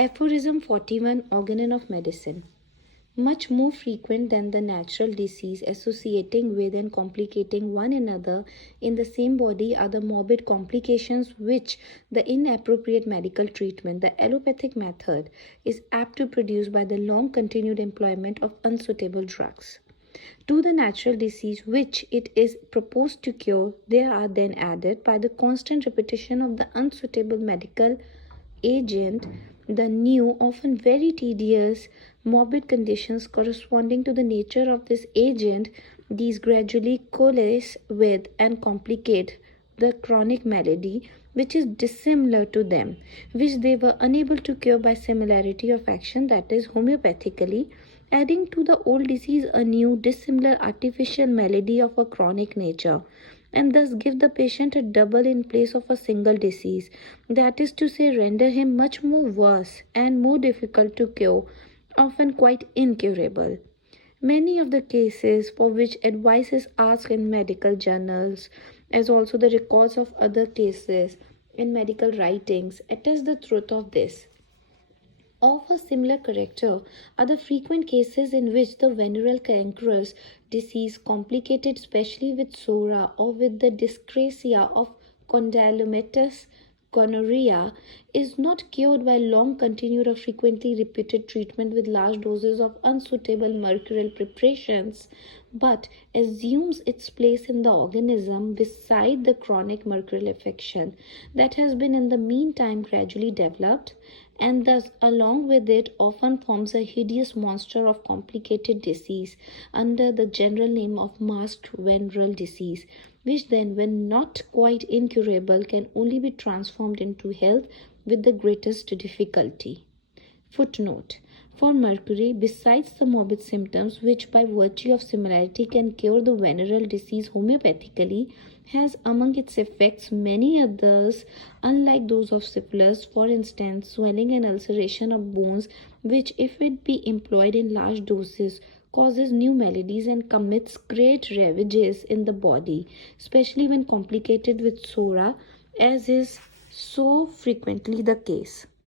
Aphorism 41, Organon of medicine. Much more frequent than the natural disease associating with and complicating one another in the same body are the morbid complications which the inappropriate medical treatment, the allopathic method, is apt to produce by the long continued employment of unsuitable drugs. To the natural disease which it is proposed to cure, they are then added, by the constant repetition of the unsuitable medical agent, the new, often very tedious, morbid conditions corresponding to the nature of this agent. These gradually coalesce with and complicate the chronic malady which is dissimilar to them, which they were unable to cure by similarity of action, that is, homeopathically, adding to the old disease a new, dissimilar artificial malady of a chronic nature, and thus give the patient a double in place of a single disease, that is to say, render him much more worse and more difficult to cure, often quite incurable. Many of the cases for which advice is asked in medical journals, as also the records of other cases in medical writings, attest the truth of this. Of a similar character are the frequent cases in which the venereal chancrous disease, complicated especially with Psora or with the dyscrasia of Condylomatous Gonorrhoea, is not cured by long continued or frequently repeated treatment with large doses of unsuitable mercurial preparations, but assumes its place in the organism beside the chronic mercurial affection that has been in the meantime gradually developed, and thus along with it often forms a hideous monster of complicated disease under the general name of masked venereal disease, which then, when not quite incurable, can only be transformed into health with the greatest difficulty. Footnote: for mercury, besides the morbid symptoms which by virtue of similarity can cure the venereal disease homeopathically, has among its effects many others unlike those of syphilis, for instance, swelling and ulceration of bones, which, if it be employed in large doses, causes new maladies and commits great ravages in the body, especially when complicated with Psora, as is so frequently the case.